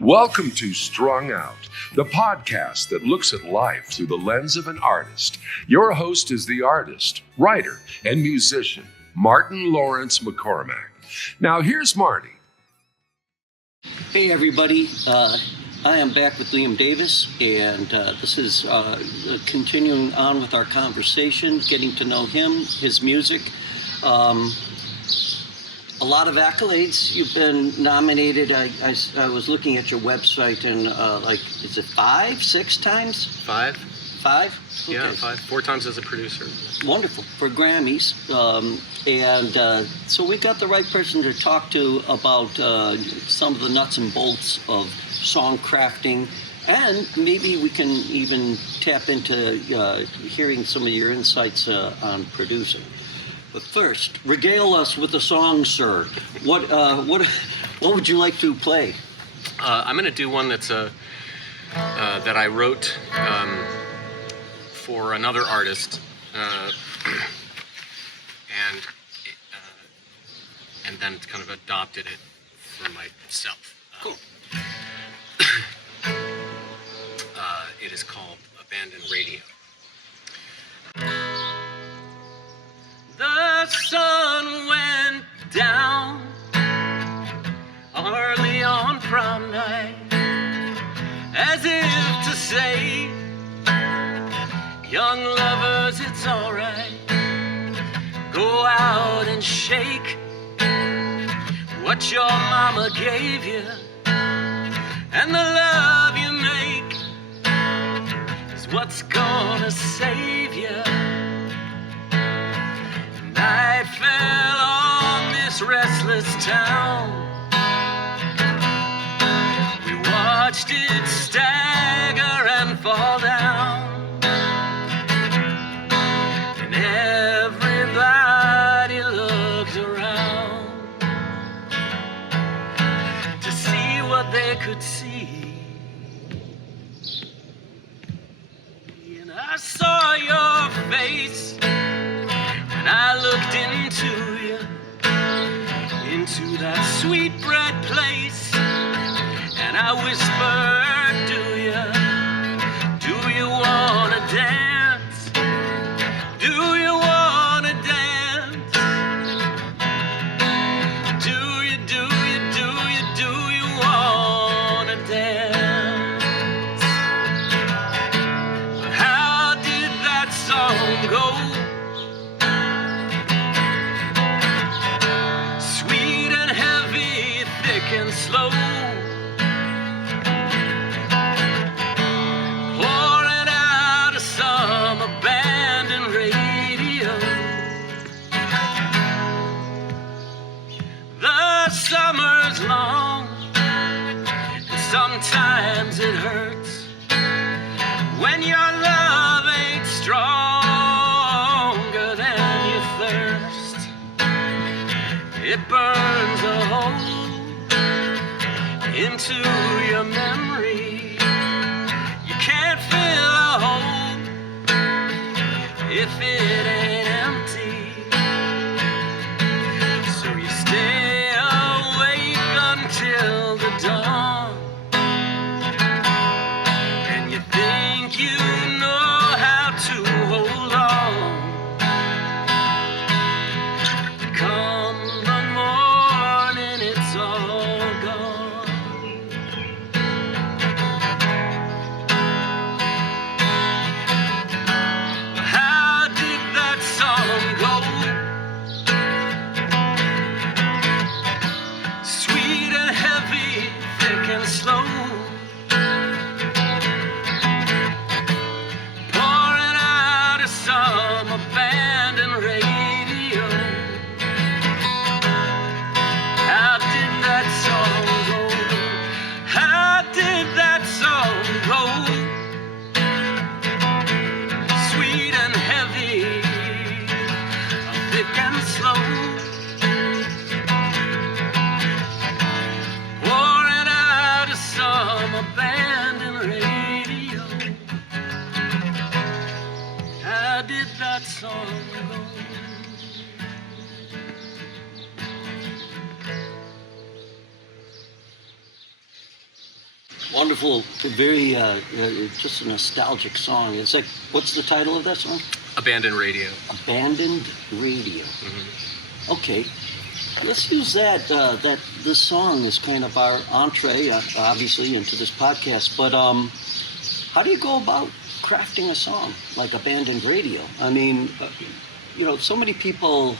Welcome to Strung Out, the podcast that looks at life through the lens of an artist. Your host is the artist, writer, and musician, Martin Lawrence McCormack. Now, here's Marty. Hey, everybody. I am back with Liam Davis, and this is continuing on with our conversation, getting to know him, his music. A lot of accolades. You've been nominated. I was looking at your website, and is it 5, 6 times? 5. 5? Okay. Yeah, 5. 4 times as a producer. Wonderful. For Grammys. So we got the right person to talk to about some of the nuts and bolts of song crafting, and maybe we can even tap into hearing some of your insights on producing. But first, regale us with a song, sir. What would you like to play? I'm going to do one that's that I wrote for another artist, and then kind of adopted it for myself. Cool. It is called Abandoned Radio. The sun went down early on prom night, as if to say, young lovers, it's alright. Go out and shake what your mama gave you, and the love you make is what's gonna save you. Night fell on this restless town. We watched it stagger and fall down, and everybody looked around to see what they could see. And I saw your face, and I looked into you, into that sweet bread place, and I whispered, do you wanna dance? Do you wanna dance? Do you wanna dance? How did that song go? And slow, pouring out of some abandoned radio. The summer's long, and sometimes it hurts when your love ain't stronger than your thirst. It burns a hole into your memory. You can't fill a hole if it ain't empty. So you stay awake until the dawn, and you think you know how to hold on. Come the morning, it's all gone. Wonderful, very just a nostalgic song. It's like, what's the title of that song? Abandoned Radio. Abandoned Radio. Mm-hmm. Okay, let's use that. This song is kind of our entree, obviously, into this podcast. But how do you go about crafting a song like Abandoned Radio? I mean, so many people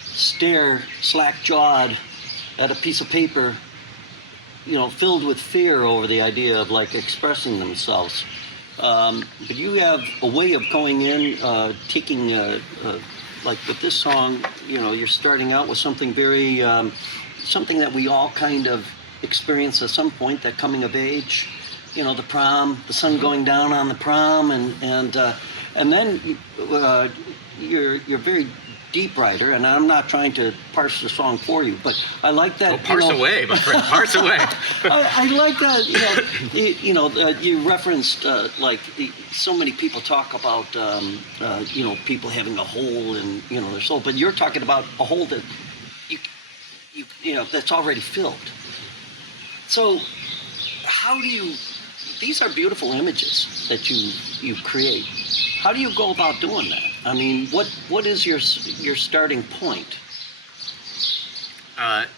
stare slack-jawed at a piece of paper, filled with fear over the idea of like expressing themselves. But you have a way of going in, taking, like with this song, you're starting out with something very, something that we all kind of experience at some point, that coming of age, the prom, the sun going down on the prom, and then you're very deep writer, and I'm not trying to parse the song for you, but I like that. Parse away, my friend, parse away. I like that. You referenced like so many people talk about people having a hole in their soul, but you're talking about a hole that you that's already filled. So how do you? These are beautiful images that you create. How do you go about doing that? I mean, what is your starting point?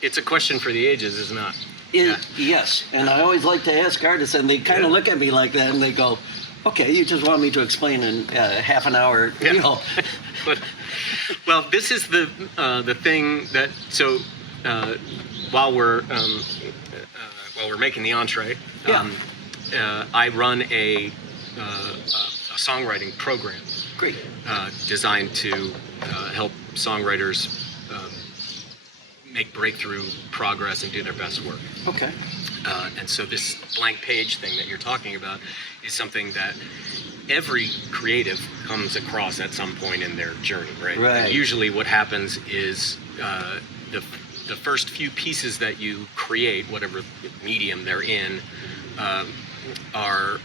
It's a question for the ages, is it not? Yeah. Yes, and I always like to ask artists, and they kind of look at me like that, and they go, "Okay, you just want me to explain in half an hour?" Yeah. Well, this is the thing that while we're making the entree, I run a songwriting program. Great. Designed to help songwriters make breakthrough progress and do their best work. Okay. And so this blank page thing that you're talking about is something that every creative comes across at some point in their journey, right? Right. And usually what happens is the first few pieces that you create, whatever medium they're in, are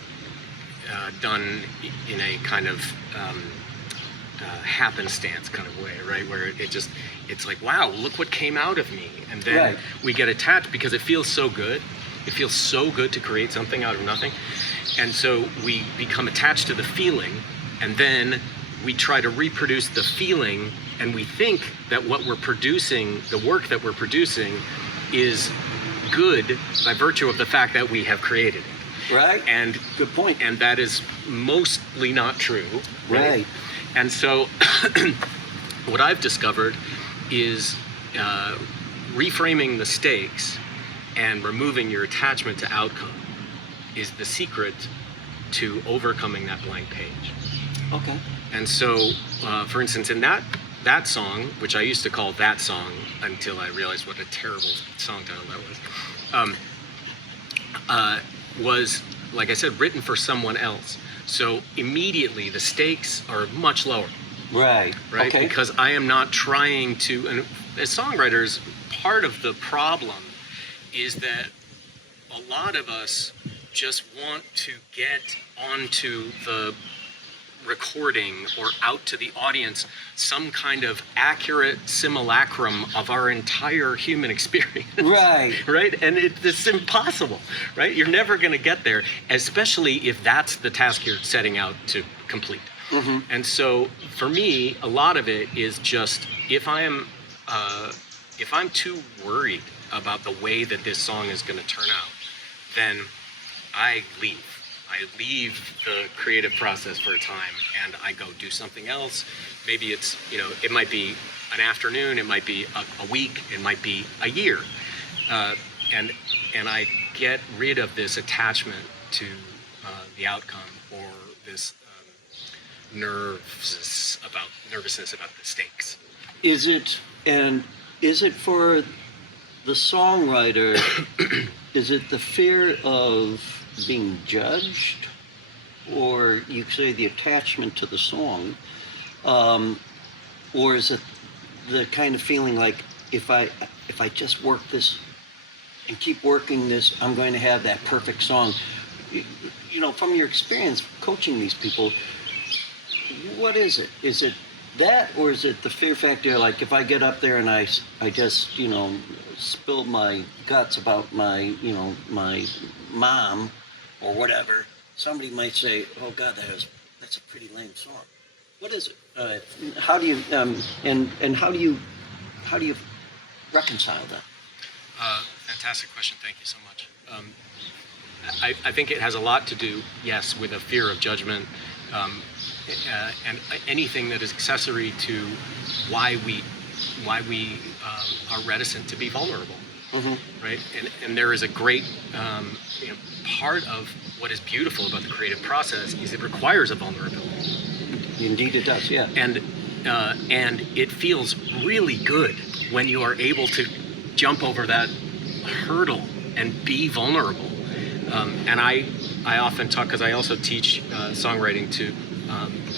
done in a kind of happenstance kind of way, right? Where it's like, wow, look what came out of me. And then we get attached because it feels so good. It feels so good to create something out of nothing. And so we become attached to the feeling, and then we try to reproduce the feeling, and we think that what we're producing, the work that we're producing, is good by virtue of the fact that we have created it. Right. And good point. And that is mostly not true. Right. And so what I've discovered is reframing the stakes and removing your attachment to outcome is the secret to overcoming that blank page. Okay. And so, for instance, in that song, which I used to call That Song until I realized what a terrible song title that was, like I said, written for someone else. So immediately the stakes are much lower. Right. Right? Okay. Because I am not trying to, and as songwriters, part of the problem is that a lot of us just want to get onto the recording or out to the audience some kind of accurate simulacrum of our entire human experience. Right. Right? And it's impossible, right? You're never going to get there, especially if that's the task you're setting out to complete. Mm-hmm. And so for me, a lot of it is just if I'm too worried about the way that this song is going to turn out, then I leave. I leave the creative process for a time and I go do something else. Maybe it's, it might be an afternoon, it might be a week, it might be a year. And I get rid of this attachment to the outcome or this nervousness about the stakes. Is it for the songwriter, is it the fear of being judged, or you say the attachment to the song, or is it the kind of feeling like if I just work this and keep working this, I'm going to have that perfect song? From your experience coaching these people, what is it? Is it That, or is it the fear factor? Like if I get up there and I just, spill my guts about my, my mom or whatever, somebody might say, "Oh God, that's a pretty lame song." What is it? How do you and how do you reconcile that? Fantastic question. Thank you so much. I think it has a lot to do, yes, with a fear of judgment, and anything that is accessory to why we are reticent to be vulnerable, right? And there is a great part of what is beautiful about the creative process is it requires a vulnerability. Indeed, it does. Yeah. And it feels really good when you are able to jump over that hurdle and be vulnerable. And I often talk, because I also teach songwriting to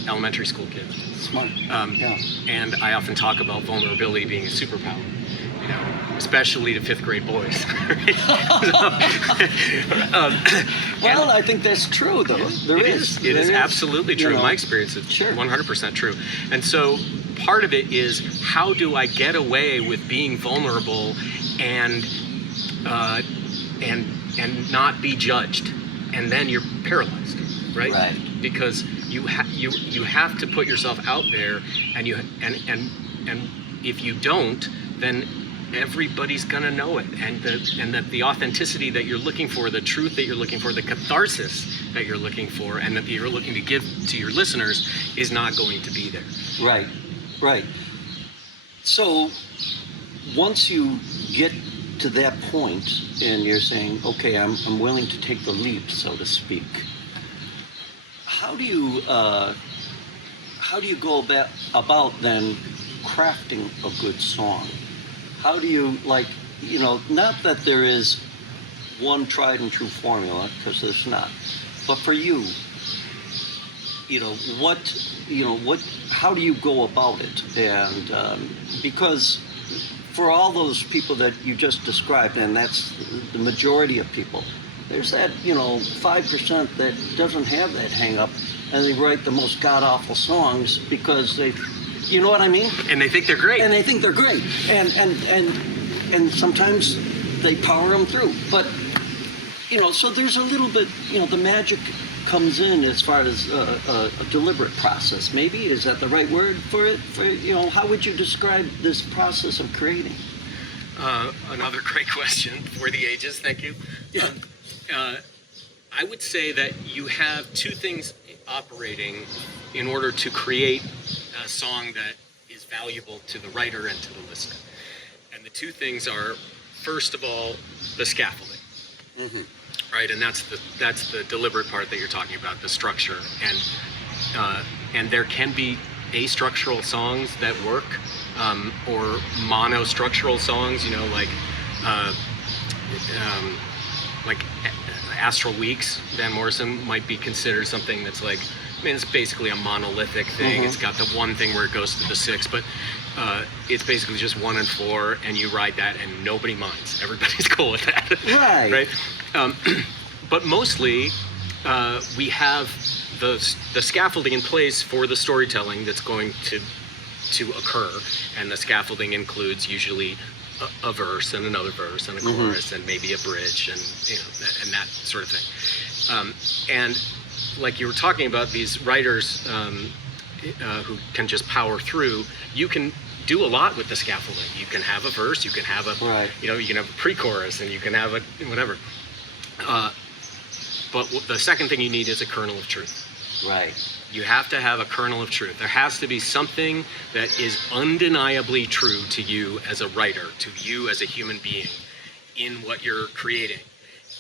elementary school kids. Smart. Yeah. And I often talk about vulnerability being a superpower, especially to fifth grade boys. Well, I think that's true, though. It is absolutely true. In my experience, it's 100% true. And so part of it is, how do I get away with being vulnerable and not be judged? And then you're paralyzed, right? Right. Because you have to put yourself out there, and if you don't, then everybody's gonna know it, and that the authenticity that you're looking for, the truth that you're looking for, the catharsis that you're looking for, and that you're looking to give to your listeners is not going to be there. Right. So once you get to that point and you're saying, okay, I'm willing to take the leap, so to speak, how do you go about then crafting a good song? How do you, not that there is one tried and true formula, because there's not, but for you, how do you go about it? And because for all those people that you just described, and that's the majority of people, there's that 5% that doesn't have that hang up, and they write the most god-awful songs because they, you know what I mean? And they think they're great. And sometimes they power them through. But, so there's a little bit, the magic comes in as far as a deliberate process. Maybe, is that the right word for it? How would you describe this process of creating? Another great question for the ages. Thank you. Yeah. I would say that you have two things operating in order to create a song that is valuable to the writer and to the listener. And the two things are, first of all, the scaffolding. Right, and that's the deliberate part that you're talking about, the structure, and there can be astructural songs that work, or monostructural songs, like Astral Weeks. Van Morrison might be considered something that's it's basically a monolithic thing. It's got the one thing where it goes to the six, but it's basically just 1 and 4, and you ride that, and nobody minds. Everybody's cool with that. Right. But mostly, we have the scaffolding in place for the storytelling that's going to occur, and the scaffolding includes usually a verse and another verse and a chorus and maybe a bridge and and that sort of thing. And like you were talking about, these writers who can just power through, you can do a lot with the scaffolding. You can have a verse, you can have you can have a pre-chorus, and you can have a whatever. But the second thing you need is a kernel of truth. Right. You have to have a kernel of truth. There has to be something that is undeniably true to you as a writer, to you as a human being, in what you're creating.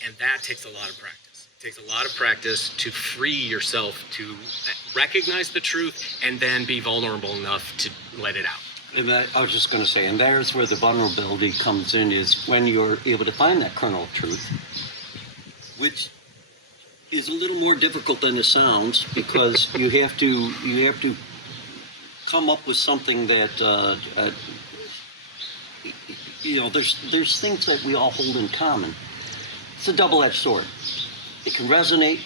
And that takes a lot of practice. It takes a lot of practice to free yourself to recognize the truth and then be vulnerable enough to let it out. And I was just going to say, and there's where the vulnerability comes in, is when you're able to find that kernel of truth, which is a little more difficult than it sounds, because you have to come up with something that there's things that we all hold in common. It's a double-edged sword. It can resonate,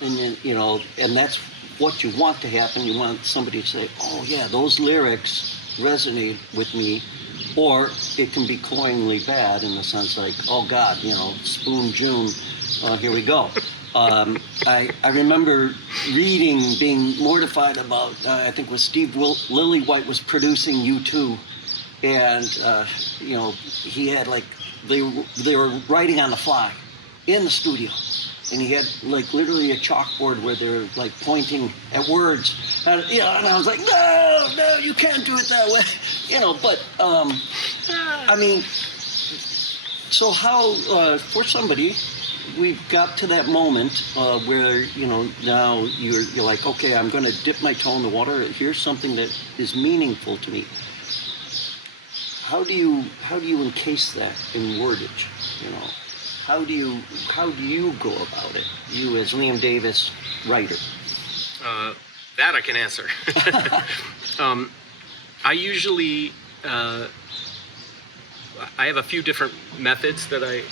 and that's what you want to happen. You want somebody to say, oh yeah, those lyrics resonate with me. Or it can be cloyingly bad in the sense like, oh God, Spoon June, here we go. I remember reading, being mortified about, I think it was Steve Lillywhite was producing U2, and he had they were writing on the fly in the studio, and he had literally a chalkboard where they were pointing at words, and I was like, no, you can't do it that way, But I mean, so how for somebody, we've got to that moment where now you're like, okay, I'm going to dip my toe in the water. Here's something that is meaningful to me. How do you encase that in wordage? How do you go about it? You as Liam Davis writer. That I can answer. I usually I have a few different methods that I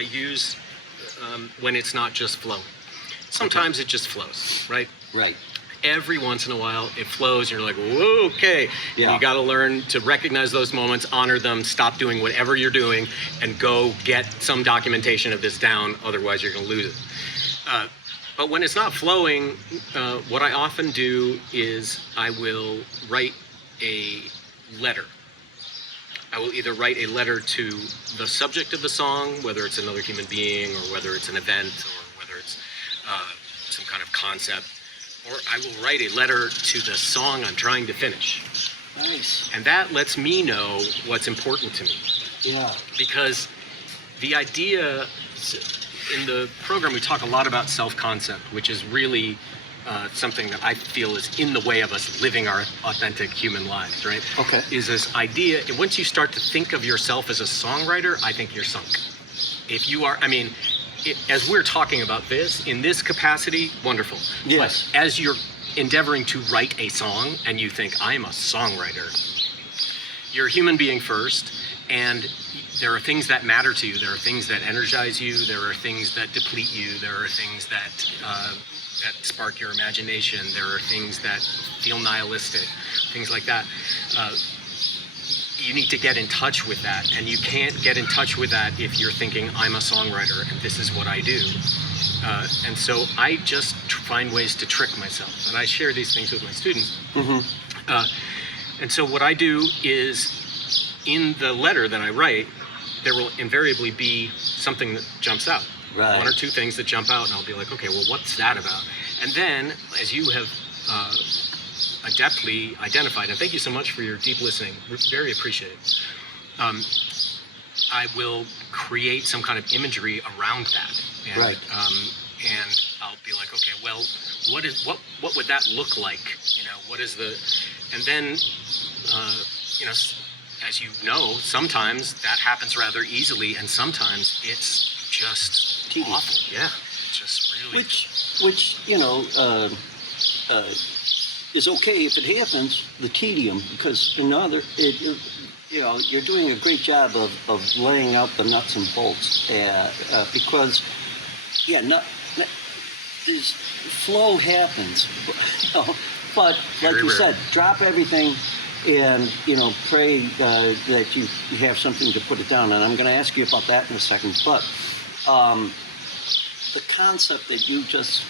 use when it's not just flow. Sometimes it just flows, right? Right. Every once in a while it flows. You're like, whoa, okay. Yeah. You got to learn to recognize those moments, honor them, stop doing whatever you're doing, and go get some documentation of this down. Otherwise, you're going to lose it. But when it's not flowing, what I often do is I will write a letter. I will either write a letter to the subject of the song, whether it's another human being or whether it's an event or whether it's some kind of concept, or I will write a letter to the song I'm trying to finish. Nice. And that lets me know what's important to me. Yeah. Because the idea, in the program we talk a lot about self-concept, which is really something that I feel is in the way of us living our authentic human lives, right? Okay. Is this idea, once you start to think of yourself as a songwriter, I think you're sunk. If you are, as we're talking about this, in this capacity, wonderful. Yes. But as you're endeavoring to write a song and you think, I'm a songwriter, you're a human being first, and there are things that matter to you. There are things that energize you. There are things that deplete you. There are things that spark your imagination. There are things that feel nihilistic, things like that. You need to get in touch with that, and you can't get in touch with that if you're thinking, I'm a songwriter and this is what I do. And so I just find ways to trick myself, and I share these things with my students. Mm-hmm. And so what I do is, in the letter that I write, there will invariably be something that jumps out. Right. One or two things that jump out, and I'll be like, okay, well, what's that about? And then, as you have adeptly identified, and thank you so much for your deep listening, very appreciated. I will create some kind of imagery around that, and, right. And I'll be like, okay, well, what would that look like? What is the, and then, as you know, sometimes that happens rather easily, and sometimes it's just tedious. Awful. Yeah, it's just really. Which is okay if it happens, the tedium, because you're doing a great job of laying out the nuts and bolts, because this flow happens, but like you said, drop everything and pray that you have something to put it down. And I'm going to ask you about that in a second, but the concept that you just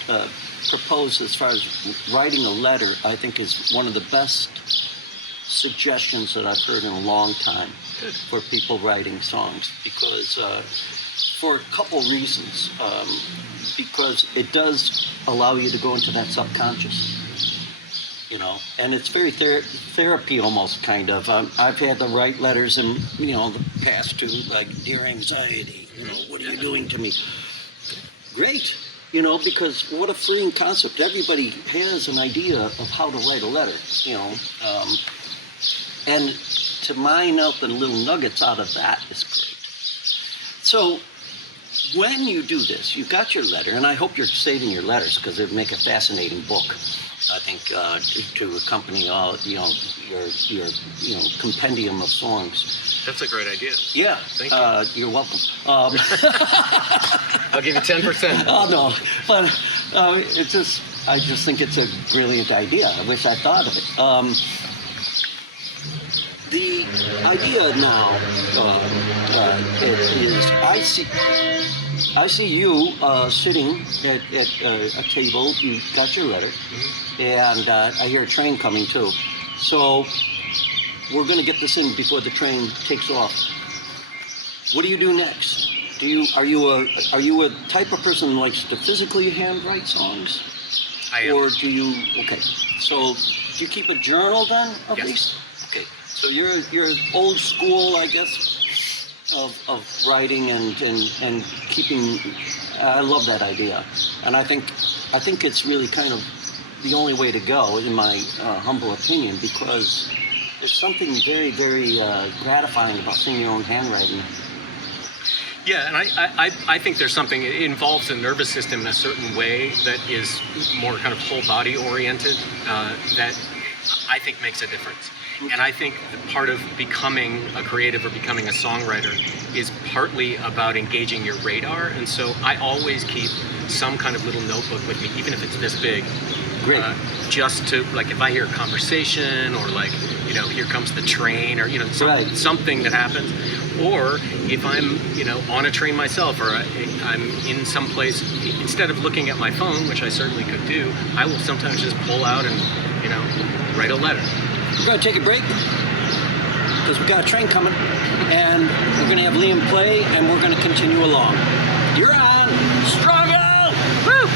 proposed as far as writing a letter, I think is one of the best suggestions that I've heard in a long time. Good. For people writing songs, because for a couple reasons, because it does allow you to go into that subconscious, and it's very therapy almost, kind of. I've had to write letters in the past too, like, dear anxiety, what are you doing to me? Great, because what a freeing concept. Everybody has an idea of how to write a letter, and to mine out the little nuggets out of that is great. So when you do this, you've got your letter, and I hope you're saving your letters, because it would make a fascinating book, I think, to accompany all your compendium of songs. That's a great idea. Yeah. Thank you. You're welcome. I'll give you 10%. Oh no, but it's just I just think it's a brilliant idea. I wish I thought of it. The idea now is I see you sitting at a table. You got your letter, and I hear a train coming too. So we're going to get this in before the train takes off. What do you do next? Are you a type of person who likes to physically handwrite songs? I am. Or do you? Okay. So do you keep a journal then? At Yes. least. Okay. So you're old school, I guess, of writing and keeping. I love that idea, and I think it's really kind of the only way to go, in my humble opinion, because there's something very, very gratifying about seeing your own handwriting. Yeah, and I think there's something, it involves the nervous system in a certain way that is more kind of whole body oriented, that I think makes a difference. And I think that part of becoming a creative or becoming a songwriter is partly about engaging your radar. And so I always keep some kind of little notebook with me, even if it's this big. Great. Just to, like, if I hear a conversation or, like, you know, here comes the train, or, you know, something that happens. Or if I'm, you know, on a train myself, or I'm in some place, instead of looking at my phone, which I certainly could do, I will sometimes just pull out and, you know, write a letter. We're going to take a break because we got a train coming, and we're going to have Liam play, and we're going to continue along. You're on Strung Out! Woo!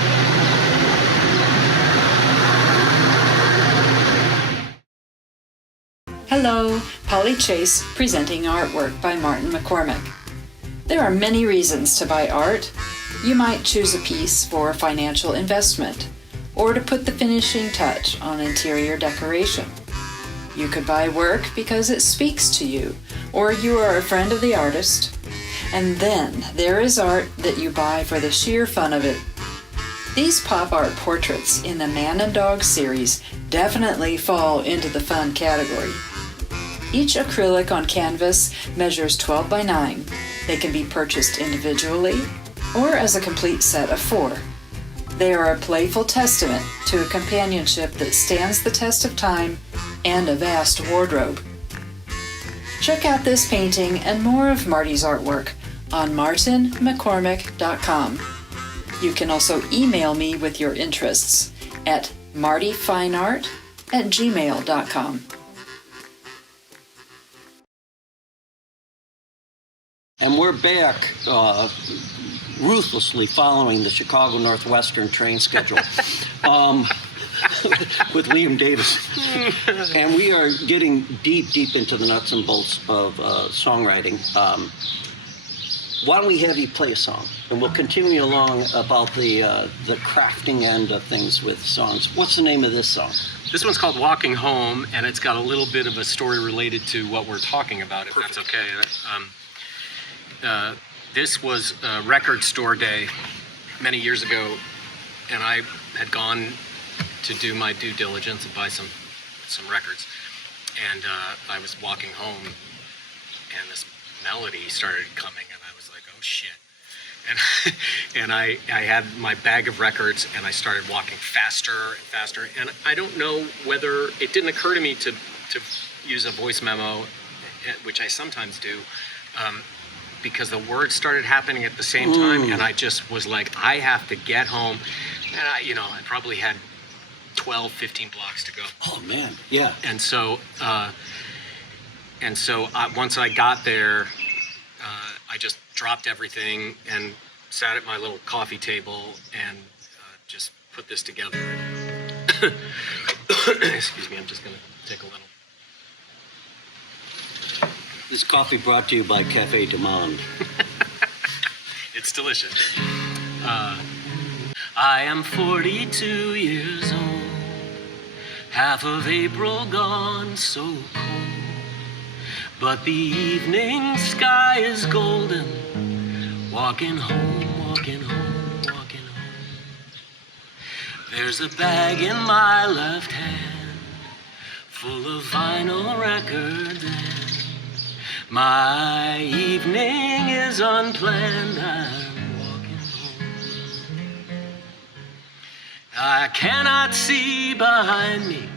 Hello, Polly Chase presenting artwork by Martin McCormick. There are many reasons to buy art. You might choose a piece for financial investment, or to put the finishing touch on interior decoration. You could buy work because it speaks to you, or you are a friend of the artist. And then there is art that you buy for the sheer fun of it. These pop art portraits in the Man and Dog series definitely fall into the fun category. Each acrylic on canvas measures 12 by 9. They can be purchased individually or as a complete set of 4. They are a playful testament to a companionship that stands the test of time and a vast wardrobe. Check out this painting and more of Marty's artwork on martinmccormick.com. You can also email me with your interests at martyfineart@gmail.com. And we're back ruthlessly following the Chicago Northwestern train schedule with Liam Davis. And we are getting deep into the nuts and bolts of songwriting. Why don't we have you play a song? And we'll continue along about the crafting end of things with songs. What's the name of this song? This one's called Walking Home, and it's got a little bit of a story related to what we're talking about, if Perfect. that's okay. This was a record store day many years ago, and I had gone to do my due diligence and buy some records. And I was walking home, and this melody started coming, and I was like, oh shit. And I had my bag of records, and I started walking faster and faster. And I don't know whether, it didn't occur to me to use a voice memo, which I sometimes do, because the words started happening at the same time, and I just was like, I have to get home. And I probably had 12, 15 blocks to go. Oh man, yeah. And so once I got there, I just dropped everything and sat at my little coffee table and just put this together. Excuse me, I'm just gonna take a little. This coffee brought to you by Cafe Du Monde. It's delicious. I am 42 years old, half of April gone, so cold. But the evening sky is golden, walking home, walking home, walking home. There's a bag in my left hand, full of vinyl records, and my evening is unplanned. I'm walking home. I cannot see behind me,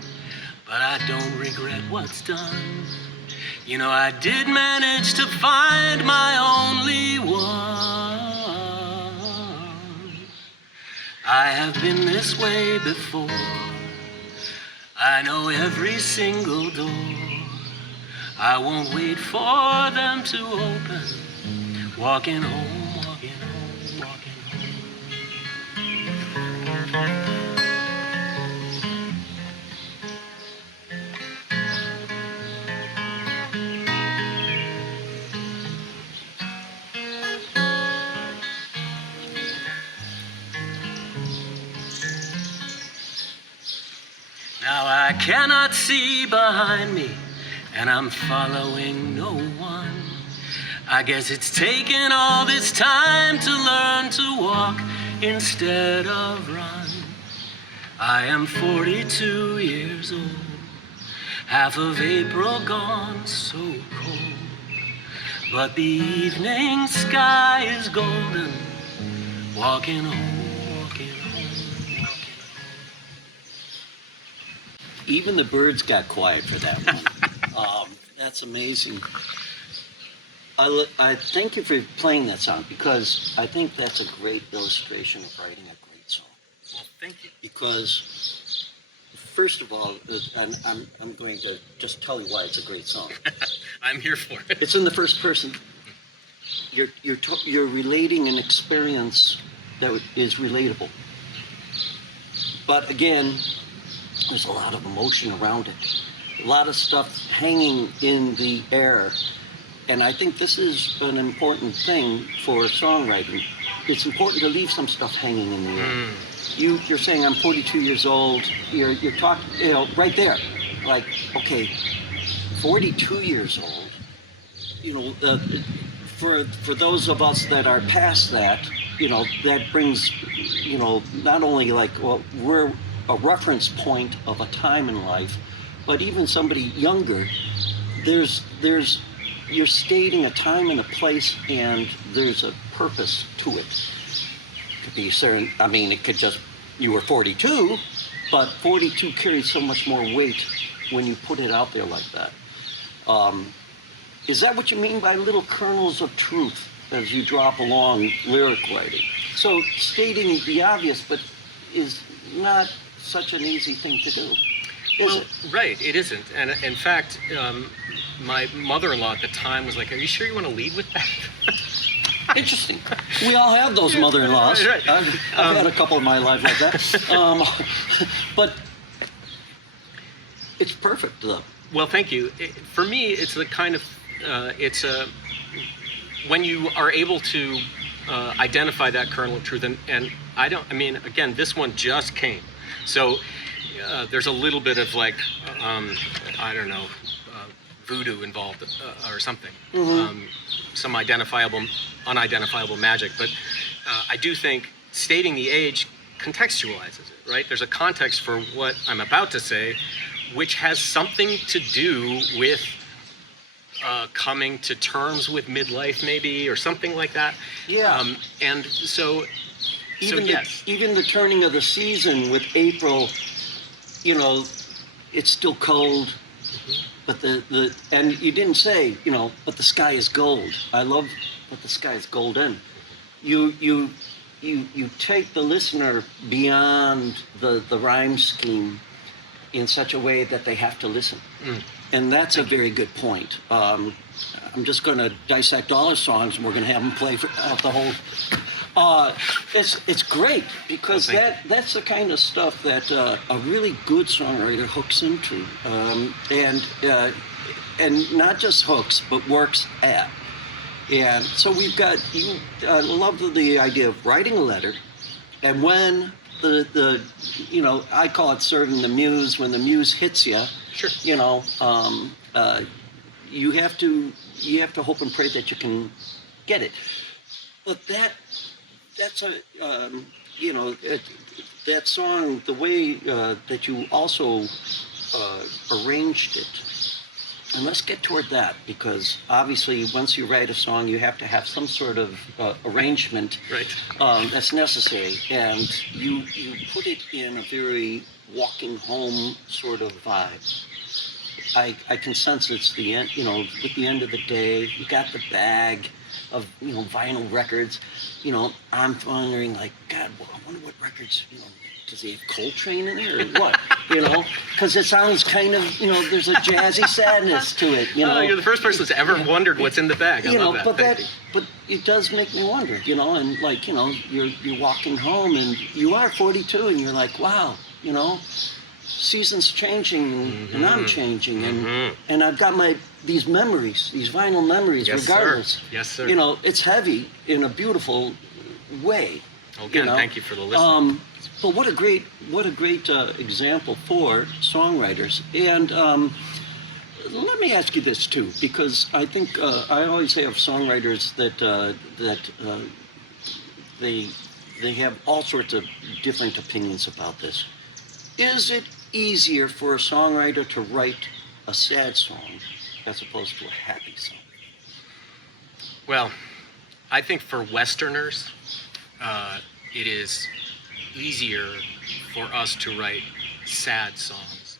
but I don't regret what's done. You know, I did manage to find my only one. I have been this way before. I know every single door. I won't wait for them to open. Walking home, walking home, walking home. Now I cannot see behind me, and I'm following no one. I guess it's taken all this time to learn to walk instead of run. I am 42 years old, half of April gone, so cold. But the evening sky is golden, walking home, walking home, walking home. Even the birds got quiet for that one. That's amazing. I thank you for playing that song, because I think that's a great illustration of writing a great song. Well, thank you. Because, first of all, I'm going to just tell you why it's a great song. I'm here for it. It's in the first person. You're relating an experience that is relatable. But again, there's a lot of emotion around it. A lot of stuff hanging in the air. And I think this is an important thing for songwriting. It's important to leave some stuff hanging in the air. You're saying I'm 42 years old. You're talking, right there. Like, okay, 42 years old. For those of us that are past that, that brings, not only like, well, we're a reference point of a time in life, but even somebody younger, you're stating a time and a place, and there's a purpose to it. It could be certain, it could just, you were 42, but 42 carries so much more weight when you put it out there like that. Is that what you mean by little kernels of truth as you drop along lyric writing? So stating the obvious, but is not such an easy thing to do, is it? Right, it isn't. And in fact, my mother-in-law at the time was like, "Are you sure you want to lead with that?" Interesting. We all have those mother-in-laws. Right. I've had a couple in my life like that. But it's perfect, though. Well, thank you. For me, it's the kind of, when you are able to identify that kernel of truth, and again, this one just came. So there's a little bit of like, voodoo involved or something. Mm-hmm. Some unidentifiable magic. But I do think stating the age contextualizes it, right? There's a context for what I'm about to say, which has something to do with coming to terms with midlife, maybe, or something like that. Yeah. And so yes. Even the turning of the season with April, it's still cold, Mm-hmm. but and you didn't say, but the sky is gold. I love but the sky is golden. You take the listener beyond the rhyme scheme in such a way that they have to listen. And that's a very good point. I'm just going to dissect all his songs, and we're going to have him play out the whole. It's great, because that's the kind of stuff that a really good songwriter hooks into, and not just hooks, but works at. And so we've got, I love the idea of writing a letter, and when I call it serving the muse, when the muse hits you, sure. You have to hope and pray that you can get it. But that's that song, the way that you also arranged it, And let's get toward that, because obviously once you write a song, you have to have some sort of arrangement that's necessary. And you put it in a very walking home sort of vibe. I can sense it's the end, at the end of the day, you got the bag of, vinyl records. I'm wondering, like, God, well, I wonder what records, does he have Coltrane in there or what? Because it sounds kind of, there's a jazzy sadness to it. You're the first person that's ever wondered what's in the bag. I love that. But it does make me wonder, and like, you're walking home and you are 42 and you're like, wow, seasons changing and I'm changing and I've got these memories, these vinyl memories, yes, regardless. Sir. Yes, sir. It's heavy in a beautiful way. Well, again, thank you for the listening. But what a great example for songwriters. And let me ask you this too, because I think I always have songwriters that they have all sorts of different opinions about this. Is it easier for a songwriter to write a sad song as opposed to a happy song? Well, I think for Westerners, it is easier for us to write sad songs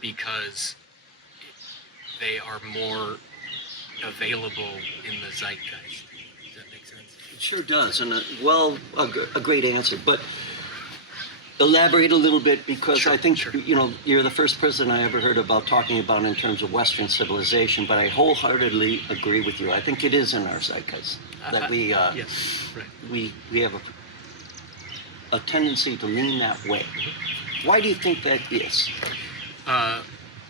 because they are more available in the zeitgeist. Does that make sense? It sure does, and a great answer. But elaborate a little bit, because Sure, I think sure. You're the first person I ever heard about talking about in terms of Western civilization. But I wholeheartedly agree with you. I think it is in our zeitgeist that we yes, right. we have a tendency to lean that way. Why do you think that is?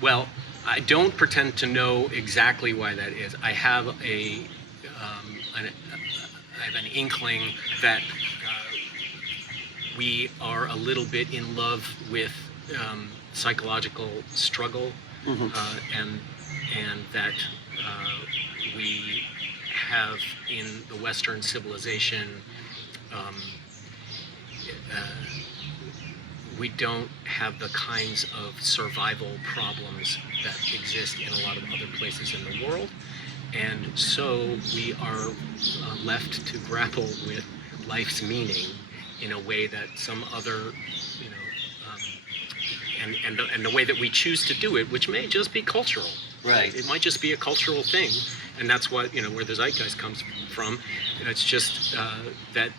Well, I don't pretend to know exactly why that is. I have an inkling that we are a little bit in love with psychological struggle, and that we have in the Western civilization, we don't have the kinds of survival problems that exist in a lot of other places in the world. And so we are left to grapple with life's meaning in a way that some other, and the way that we choose to do it, which may just be cultural. Right. It might just be a cultural thing, and that's what, where the zeitgeist comes from. It's just that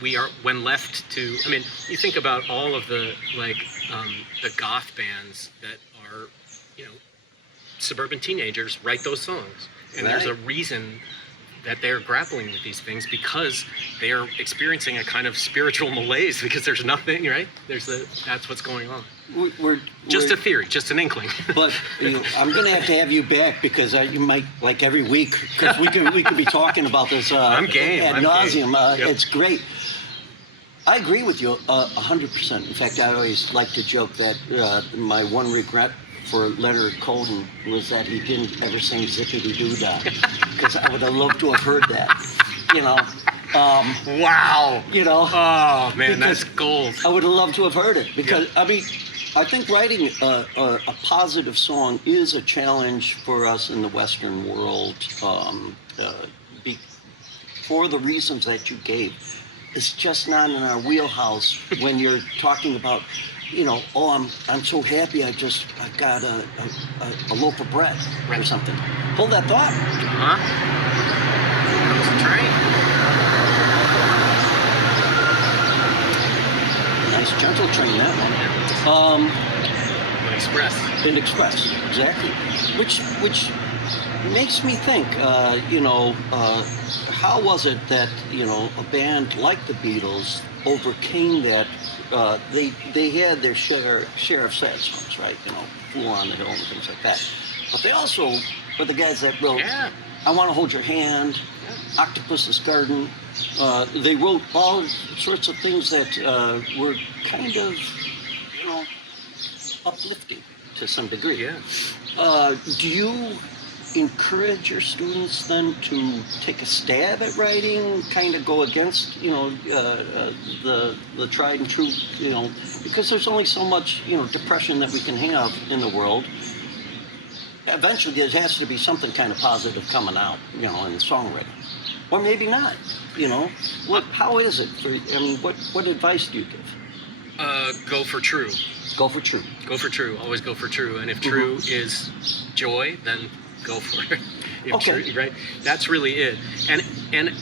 we are, when left to, I mean, you think about all of the the goth bands that are, suburban teenagers write those songs, and there's a reason that they're grappling with these things, because they're experiencing a kind of spiritual malaise, because there's nothing, right? That's what's going on. We're a theory, just an inkling. But I'm going to have you back, because you might, like, every week, because we could be talking about this I'm game. ad nauseum. Yep. It's great. I agree with you 100%. In fact, I always like to joke that my one regret for Leonard Cohen was that he didn't ever sing Zippity-Doo-Dah, because I would have loved to have heard that. Wow. Oh man, that's gold. I would have loved to have heard it, because I think writing a positive song is a challenge for us in the Western world, for the reasons that you gave. It's just not in our wheelhouse when you're talking about, I'm so happy I got a loaf of bread or something. Hold that thought. Huh? That was a train. Nice gentle train, that one. An express, exactly. Which makes me think, how was it that, a band like the Beatles overcame that? They had their share of sad songs, right? Fool on the Hill and things like that. But they also were the guys that wrote I Want to Hold Your Hand, Octopus's Garden. They wrote all sorts of things that were kind of, uplifting to some degree. Yeah. Do you encourage your students then to take a stab at writing, kind of go against, the tried and true, because there's only so much, depression that we can have in the world. eventually there has to be something kind of positive coming out, in the songwriting. Or maybe not, how is it what advice do you give? Go for true. Go for true. Go for true. Always go for true. And if true is joy, then go for it. If Okay. true, right? That's really it. And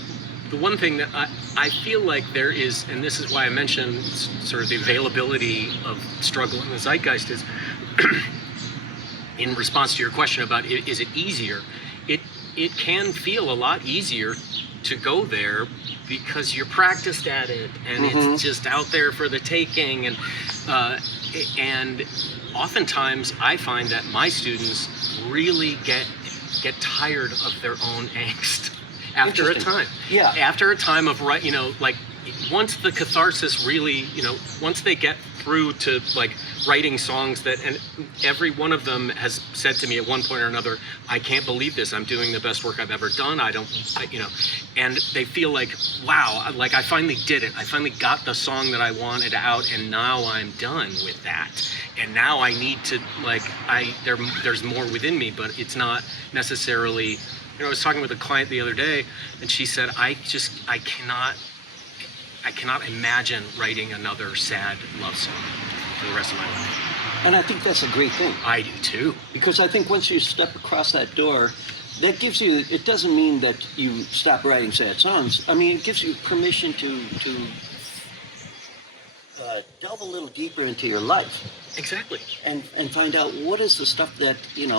the one thing that I feel like there is, and this is why I mentioned sort of the availability of struggle in the zeitgeist, is in response to your question about is it easier? It can feel a lot easier to go there because you're practiced at it, and it's just out there for the taking. And oftentimes I find that my students really get tired of their own angst after a time. Yeah. After a time of once the catharsis really, once they get through to writing songs and every one of them has said to me at one point or another, I can't believe this. I'm doing the best work I've ever done. And they feel like, wow, I finally did it. I finally got the song that I wanted out, and now I'm done with that. And now I need to there's more within me, but it's not necessarily. I was talking with a client the other day, and she said, I cannot imagine writing another sad love song for the rest of my life. And I think that's a great thing. I do too. Because I think once you step across that door, that gives you, it doesn't mean that you stop writing sad songs. It gives you permission to delve a little deeper into your life. Exactly. And find out what is the stuff that, you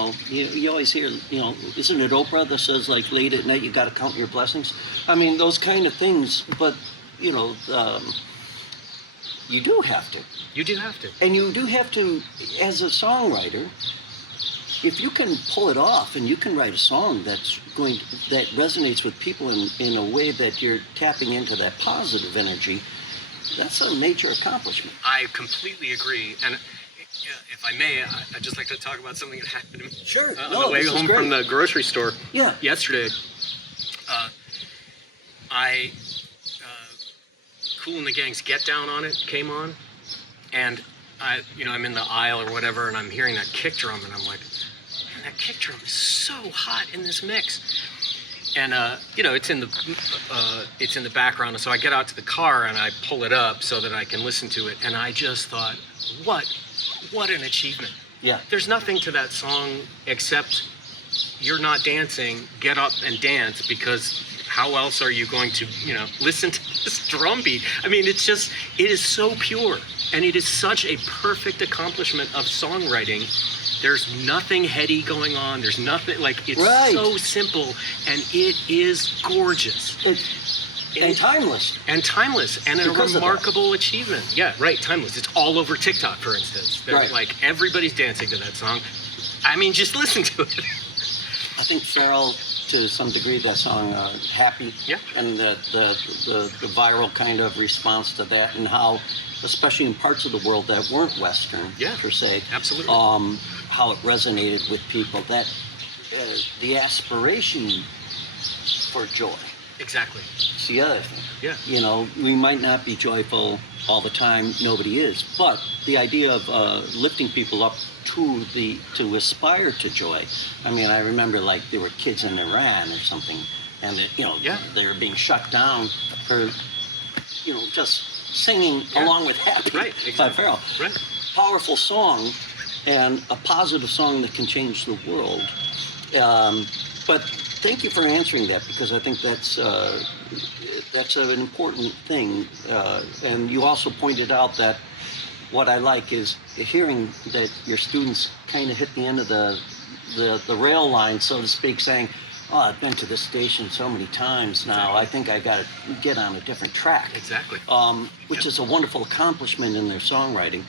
always hear, isn't it Oprah that says, late at night, you got to count your blessings? Those kind of things, but, you do have to. You do have to. And you do have to, as a songwriter, if you can pull it off and you can write a song that resonates with people in a way that you're tapping into that positive energy, that's a major accomplishment. I completely agree. And if I may, I'd just like to talk about something that happened to me Sure. on the way home from the grocery store yesterday. Kool and the Gang's Get Down on It came on, and I'm in the aisle or whatever, and I'm hearing that kick drum, and I'm like, man, that kick drum is so hot in this mix. And it's in the background, and so I get out to the car and I pull it up so that I can listen to it, and I just thought, what an achievement. Yeah. There's nothing to that song except you're not dancing, get up and dance, because how else are you going to, listen to this drum beat? It is so pure, and it is such a perfect accomplishment of songwriting. There's nothing heady going on. There's nothing, it's so simple, and it is gorgeous. And timeless. And timeless, and a remarkable achievement. Yeah, right, timeless. It's all over TikTok, for instance. Everybody's dancing to that song. Just listen to it. I think Pharrell, to some degree, that song Happy, and the viral kind of response to that, and how, especially in parts of the world that weren't Western, per se, absolutely, how it resonated with people, that the aspiration for joy. Exactly. It's the other thing. Yeah. We might not be joyful all the time, nobody is, but the idea of lifting people up to aspire to joy. I remember there were kids in Iran or something, and they were being shut down for just singing along with Happy by Pharrell. Right. Powerful song, and a positive song that can change the world. But thank you for answering that, because I think that's an important thing. And you also pointed out that what I like is hearing that your students kind of hit the end of the rail line, so to speak, saying, oh, I've been to this station so many times now, I think I got to get on a different track. Exactly. Which is a wonderful accomplishment in their songwriting.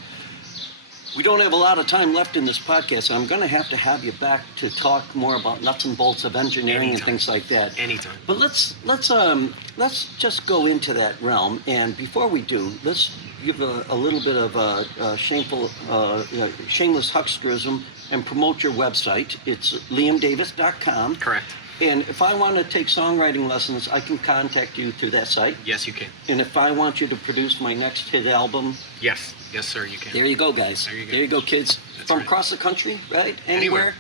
We don't have a lot of time left in this podcast, so I'm going to have you back to talk more about nuts and bolts of engineering and things like that. Anytime. But let's just go into that realm. And before we do, let's give a little bit of shameless hucksterism and promote your website. It's liamdavis.com. Correct. And if I want to take songwriting lessons, I can contact you through that site. Yes, you can. And if I want you to produce my next hit album, Yes, sir, you can. there you go, guys. There you go. Kids. That's From right. across the country, right? Anywhere.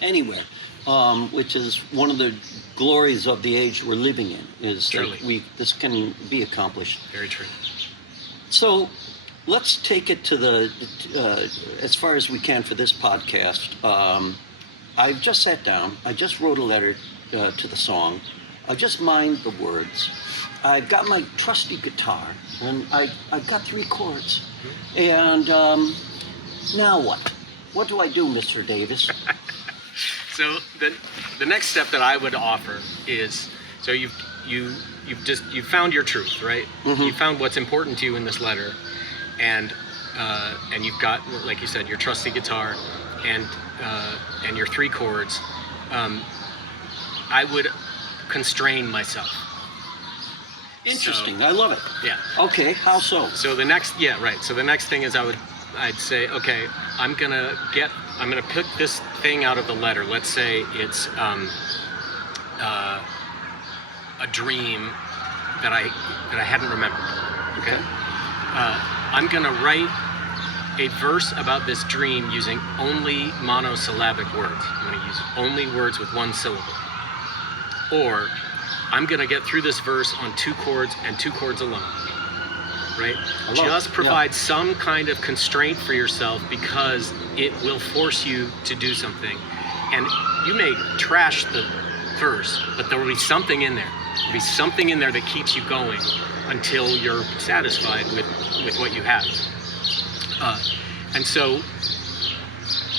Anywhere. Which is one of the glories of the age we're living in, is Truly. that this can be accomplished. Very true. So let's take it to the, as far as we can for this podcast. I've just sat down. I just wrote a letter to the song. I just mined the words. I've got my trusty guitar, and I've got 3 chords. And now what? What do I do, Mr. Davis? So the next step that I would offer is, so you've found your truth, right? Mm-hmm. You found what's important to you in this letter, and you've got, like you said, your trusty guitar and your 3 chords. I would constrain myself. Interesting. So, I love it. yeah. Okay. How so? So the next thing is I'd say, okay, I'm gonna pick this thing out of the letter. Let's say it's a dream that I hadn't remembered. Okay. I'm gonna write a verse about this dream using only monosyllabic words. I'm gonna use only words with 1 syllable. Or I'm gonna get through this verse on 2 chords and 2 chords alone. Right? Just provide some kind of constraint for yourself, because it will force you to do something. And you may trash the verse, but there will be something in there. There'll be something in there that keeps you going until you're satisfied with what you have. And so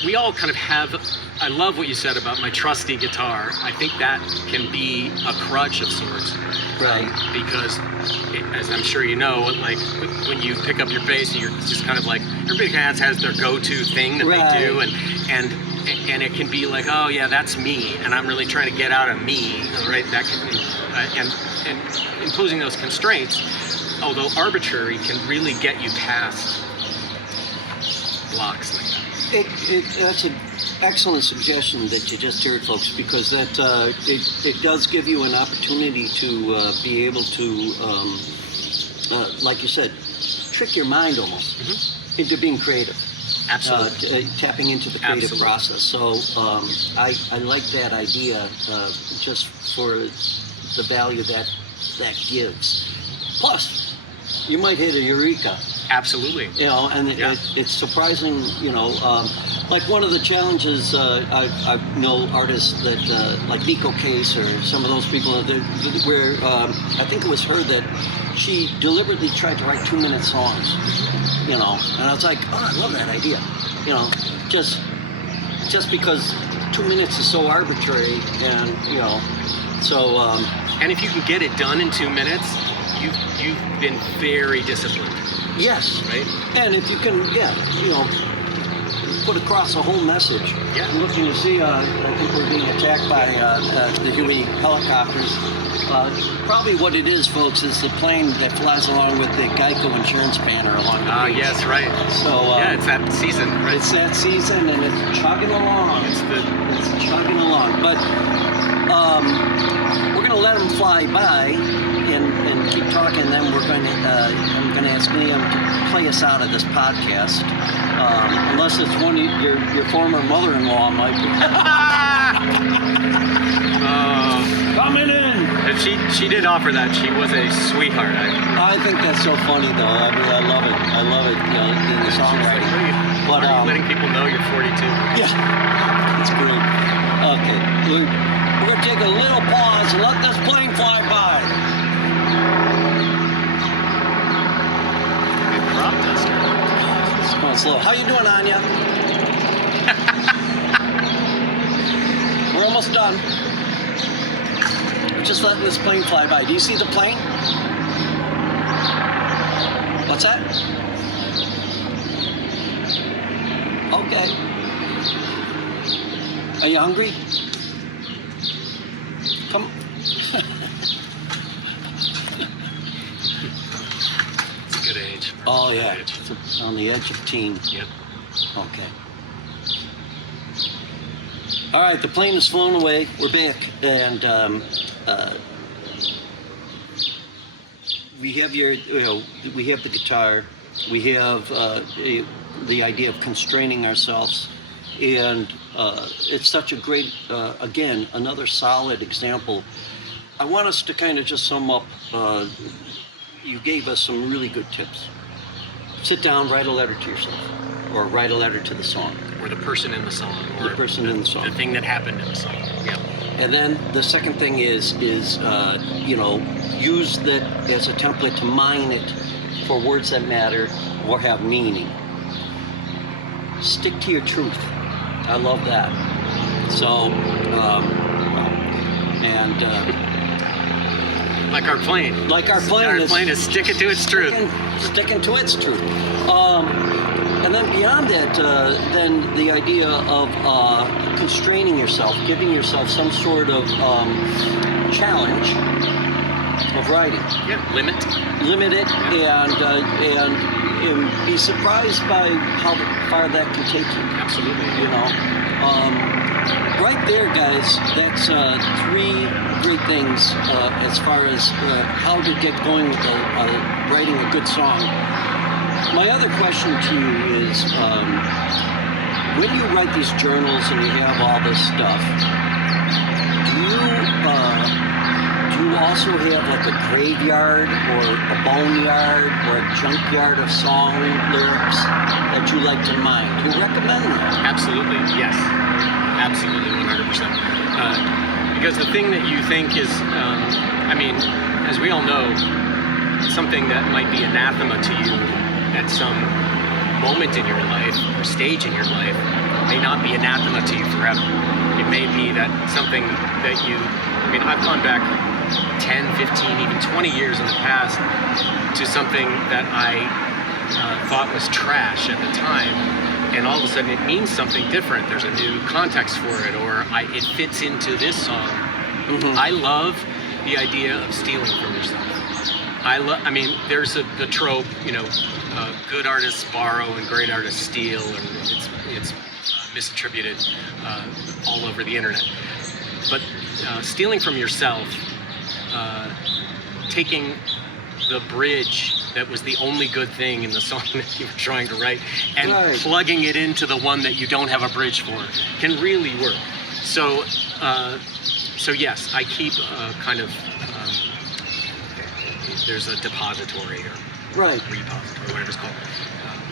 we all kind of have, I love what you said about my trusty guitar. I think that can be a crutch of sorts. Right. Because, as I'm sure you know, like when you pick up your bass, you're just kind of like, everybody kind of has their go-to thing that they do, and it can be like, oh yeah, that's me, and I'm really trying to get out of me, right? That can, and imposing those constraints, although arbitrary, can really get you past blocks like that. That's an excellent suggestion that you just heard, folks, because that it does give you an opportunity to be able to, like you said, trick your mind almost into being creative. Absolutely. Tapping into the creative Absolutely. process. So I like that idea just for the value that gives. Plus, you might hit a eureka. Absolutely. You know, and Yeah. it's surprising, you know, like one of the challenges, I know artists that, like Nico Case or some of those people, where I think it was her that she deliberately tried to write 2-minute songs, you know, and I was like, oh, I love that idea, you know, just because 2 minutes is so arbitrary, and, you know, so... And if you can get it done in 2 minutes, you've been very disciplined. Yes. Right? And if you can, you know, put across a whole message. Yeah. I'm looking to see, I think we're being attacked by the Huey helicopters. Probably what it is, folks, is the plane that flies along with the Geico insurance banner along the beach. Yes, right. So, Yeah, it's that season, right? it's that season, and it's chugging along. It's chugging along. But we're going to let them fly by and keep talking. Then we're going to, I'm going to ask Liam to play us out of this podcast. Unless it's one of your former mother-in-law might be. Coming in! And she did offer that. She was a sweetheart. I think that's so funny, though. I mean, I love it, you know, in the songwriting. But are you letting people know you're 42? Yeah, it's great. Okay, we're going to take a little pause and let this plane fly by. Crop duster. It's going slow. How you doing, Anya? We're almost done. We're just letting this plane fly by. Do you see the plane? What's that? Okay. Are you hungry? Come. It's a good age. Oh, yeah. Good age. It's on the edge of teen. Yep. Okay. All right, the plane has flown away. We're back, and we have we have the guitar. We have the idea of constraining ourselves, and it's such a great, again, another solid example. I want us to kind of just sum up. You gave us some really good tips. Sit down, write a letter to yourself, or write a letter to the song. Or the person in the song. Or the person in the song. The thing that happened in the song. Yeah. And then the second thing is use that as a template to mine it for words that matter or have meaning. Stick to your truth. I love that. So, like our plane. Like our plane. Our plane is sticking to its truth. Sticking to its truth. And then beyond that, then the idea of constraining yourself, giving yourself some sort of challenge of writing. Yeah, limit it, and be surprised by how far that can take you. Absolutely. Right there, guys, that's 3 great things as far as how to get going with writing a good song. My other question to you is, when you write these journals and you have all this stuff, do you also have like a graveyard or a boneyard or a junkyard of song lyrics that you like to mine? Do you recommend that? Absolutely, yes. Absolutely, 100%. Because the thing that you think is, as we all know, something that might be anathema to you at some moment in your life or stage in your life may not be anathema to you forever. It may be that something that I've gone back 10, 15, even 20 years in the past to something that I thought was trash at the time, and all of a sudden it means something different. There's a new context for it, or it fits into this song. Mm-hmm. I love the idea of stealing from yourself. There's the trope, good artists borrow and great artists steal, and it's misattributed all over the internet. But stealing from yourself, taking the bridge that was the only good thing in the song that you were trying to write and plugging it into the one that you don't have a bridge for can really work. So yes, I keep there's a depository or repository, whatever it's called,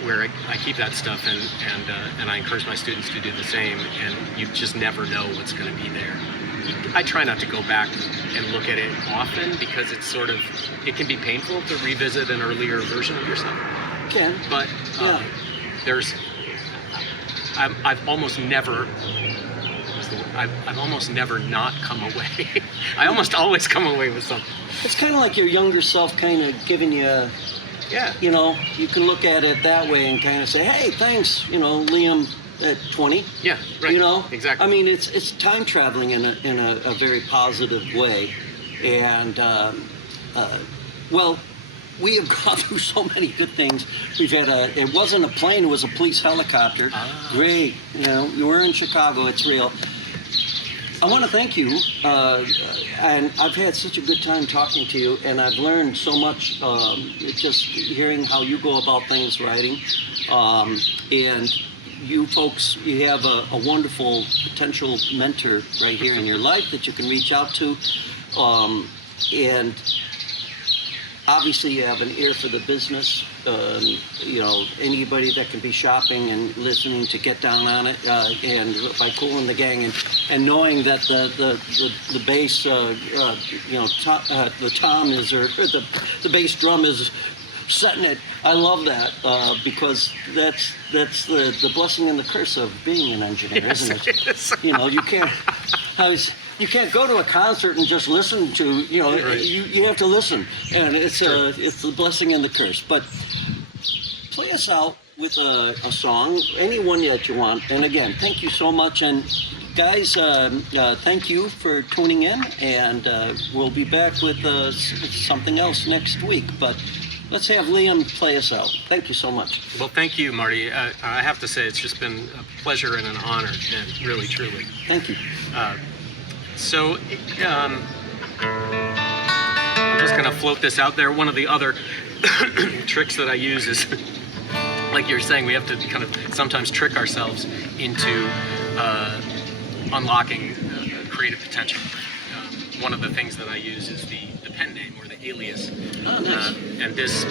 where I keep that stuff, and I encourage my students to do the same, and you just never know what's going to be there. I try not to go back and look at it often because it can be painful to revisit an earlier version of yourself. Can. But I've almost never not come away. I almost always come away with something. It's kind of like your younger self kind of giving you, you can look at it that way and kind of say, hey, thanks, Liam at 20. Yeah, right. Exactly. It's time traveling in a very positive way. And, we have gone through so many good things. We've had it wasn't a plane, it was a police helicopter. Great. You were in Chicago, it's real. I want to thank you, and I've had such a good time talking to you, and I've learned so much just hearing how you go about things writing. And you folks, you have a wonderful potential mentor right here in your life that you can reach out to. And obviously you have an ear for the business. Anybody that can be shopping and listening to get down on it, and by Cool and the Gang, and knowing that the bass, the tom is, or the bass drum is setting it. I love that because that's the blessing and the curse of being an engineer, isn't it? You can't go to a concert and just listen to, you have to listen, and it's the blessing and the curse. But play us out with a song, any one that you want. And again, thank you so much. And guys, thank you for tuning in, and we'll be back with something else next week. But let's have Liam play us out. Thank you so much. Well, thank you, Marty. I have to say it's just been a pleasure and an honor, and really, truly. Thank you. So, I'm just going to float this out there. One of the other tricks that I use is, like you're saying, we have to kind of sometimes trick ourselves into unlocking creative potential. One of the things that I use is the pen name, or the alias. Oh, nice. And this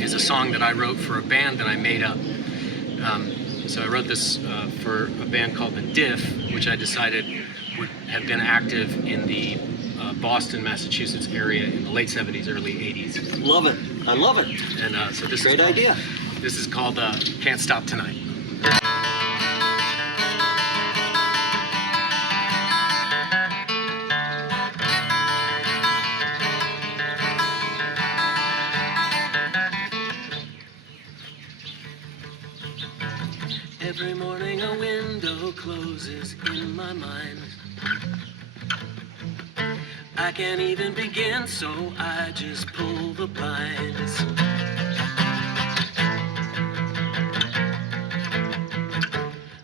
is a song that I wrote for a band that I made up. So I wrote this for a band called The Diff, which I decided would have been active in the Boston, Massachusetts area in the late 70s, early 80s. Love it. I love it. And so this Great idea. This is called Can't Stop Tonight. Every morning a window closes in my mind. I can't even begin, so I just pull the blinds.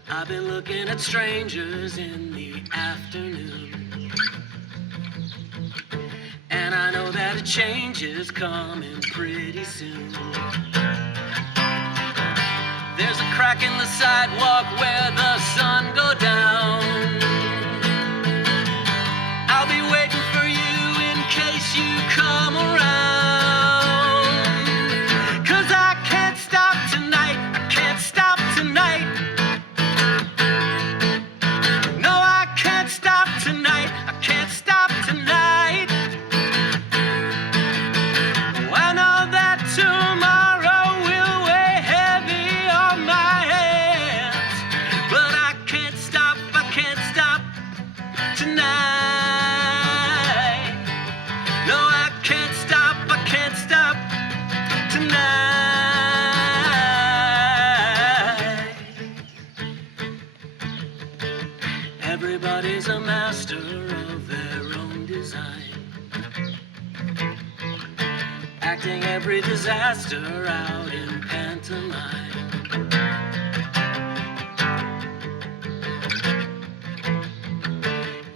I've been looking at strangers in the afternoon, and I know that a change is coming pretty soon. There's a crack in the sidewalk where the sun go down. I'll be waiting for you in case you come around. 'Cause I can't stop tonight, I can't stop tonight. No, I can't stop tonight, I can't stop tonight. Oh, I know that tomorrow will weigh heavy on my hands, but I can't stop tonight. No, I can't stop tonight. Everybody's a master of their own design, acting every disaster out in pantomime.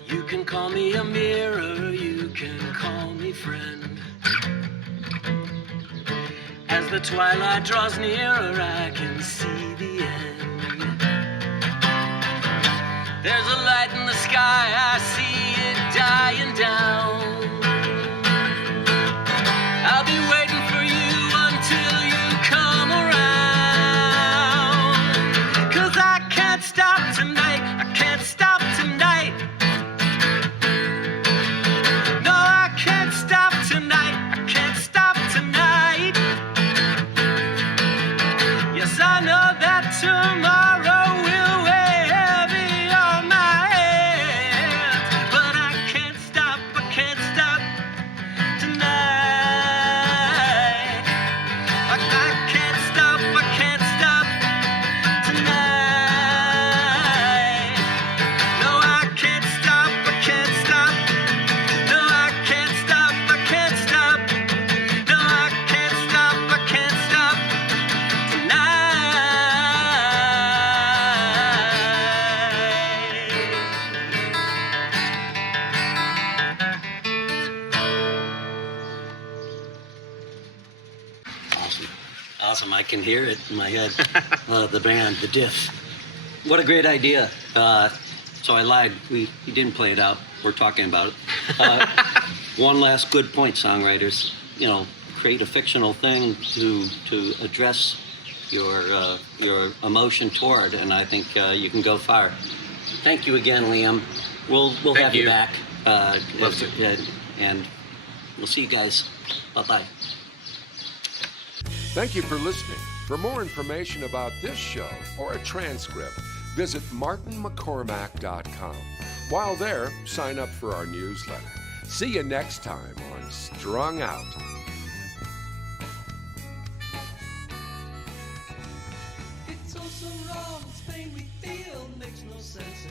You can call me a mirror, you can call me friend. As the twilight draws nearer, I can see the end. There's a light in the sky, I see it dying down. I'll be waiting for you until you come around. 'Cause I can't stop tonight, I can't stop tonight. No, I can't stop tonight, I can't stop tonight. Yes, I know that tomorrow will weigh heavy on my hands, but I can't stop tonight. I can't stop tonight. No, I can't stop. No, I can't stop. No, I can't stop tonight. Awesome. I can hear it in my head. The band, The Diff. What a great idea. So I lied. You didn't play it out. We're talking about it. One last good point, songwriters. Create a fictional thing to address your emotion toward, and I think you can go far. Thank you again, Liam. We'll have you back. Love to. And we'll see you guys. Bye-bye. Thank you for listening. For more information about this show or a transcript, visit martinmccormack.com. While there, sign up for our newsletter. See you next time on Strung Out. It's all so wrong, this pain we feel makes no sense